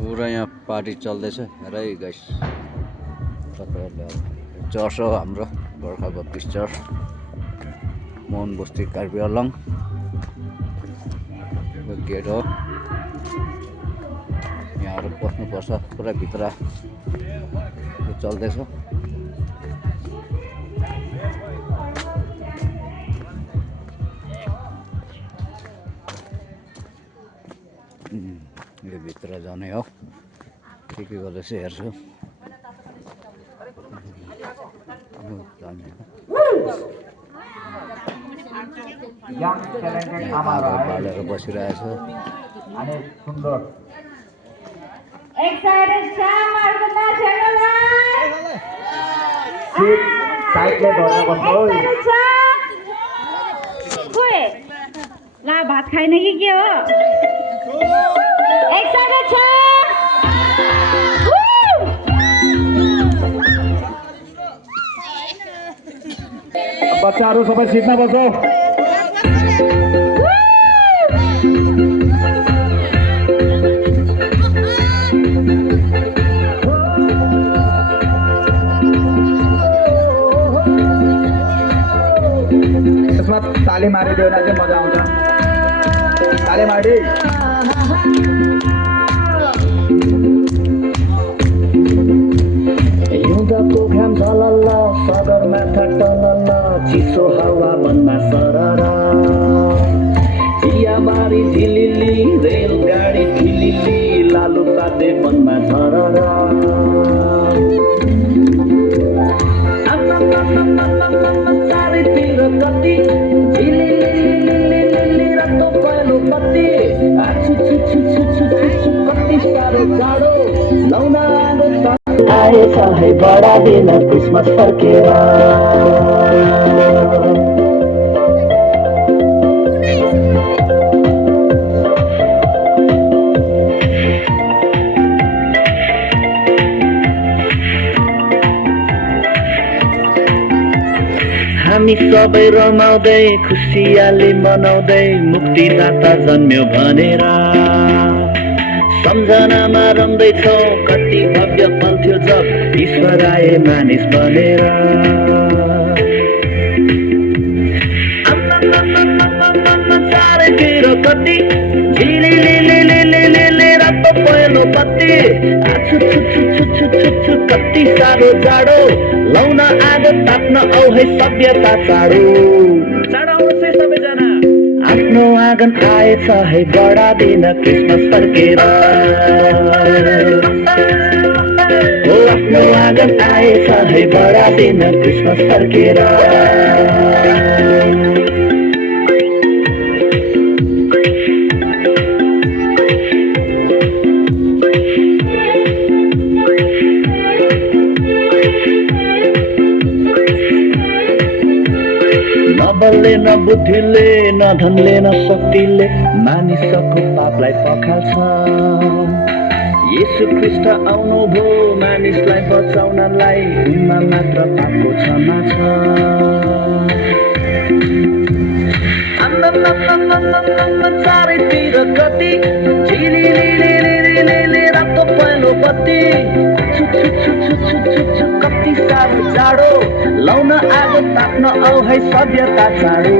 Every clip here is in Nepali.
पुरा यहाँ पार्टी चल्दैछ हेर है गाइस। तपाईहरुले चर्च हो हाम्रो गोर्खा बत्तिस चर्च मोहन बस्ती कार्बी आंलङ गेट हो। यहाँहरु बस्नुपर्छ पुरा भित्र चल्दैछ। यो भित्र जाने हो के गर्दैछ हेर्छु। बालेर बसिरहेछ। ला भात खाइन कि के हो? बच्चाहरु सबै सिटमा बसौ। यसमा ताली मारिदियो भने चाहिँ मजा आउँछ। ताली मारि हिउँदको घाम झलल्ल सगरमाथा टलल्ल चिसो हावा मनमा सरर चियाबारी झिलिली रेलगाडी ठिलिली लालु पाते मनमा झरर चारैतिर कति झिलिली रातो पहेँलो पत्ती कति साह्रो जाडो लाउन आएछ है बडा दिन क्रिसमस फर्केर। हामी सबै रमाउँदै खुसियाली मनाउँदै मुक्तिदाता जन्म्यो भनेर सम्झनामा रम्दैछौ कति भव्य फल्थ्यो जब ईश्वर आए मानिस बनेर। चारैतिर कति झिलिलिलिलिलिलिलि रातो पहेँलो पत्ती कति साह्रो जाडो लाउन आगो ताप्न औ है सभ्यता चाँडो। चाँडो आउनुहोस् है सबैजना। आफ्नो आँगन आएछ है बडा दिन क्रिसमस फर्केर। हो आफ्नो आँगन आएछ है बडा दिन क्रिसमस फर्केर। नबलले न बुद्धिले न धनले न शक्तिले मानिसको पापलाई पखाल्छ। येशू ख्रीष्ट आउनुभयो मानिसलाई बचाउनलाई उनमा मात्र पापको क्षमा छ। चारैतिर कति झिलिलिलिलिलिलि रातो पहेँलो पत्ती कति साह्रो जाडो लाउन आगो ताप्न औ है सभ्यता चाँडो।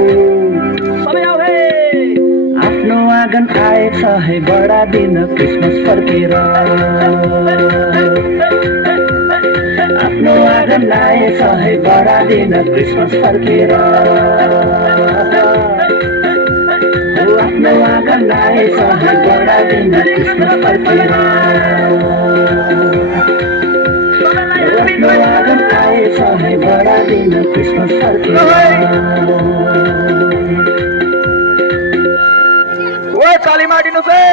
सबै आऊ है। आफ्नो आँगन आएछ है बडा दिन क्रिसमस फर्केर। आफ्नो आँगन आएछ है बडा दिन क्रिसमस फर्केर। आफ्नो आँगन आएछ है बडा दिन क्रिसमस फर्केर। आफ्नो आँगन आएछ है बडा दिन क्रिसमस फर्केर। ओए ताली मारिदिनुहोस् है।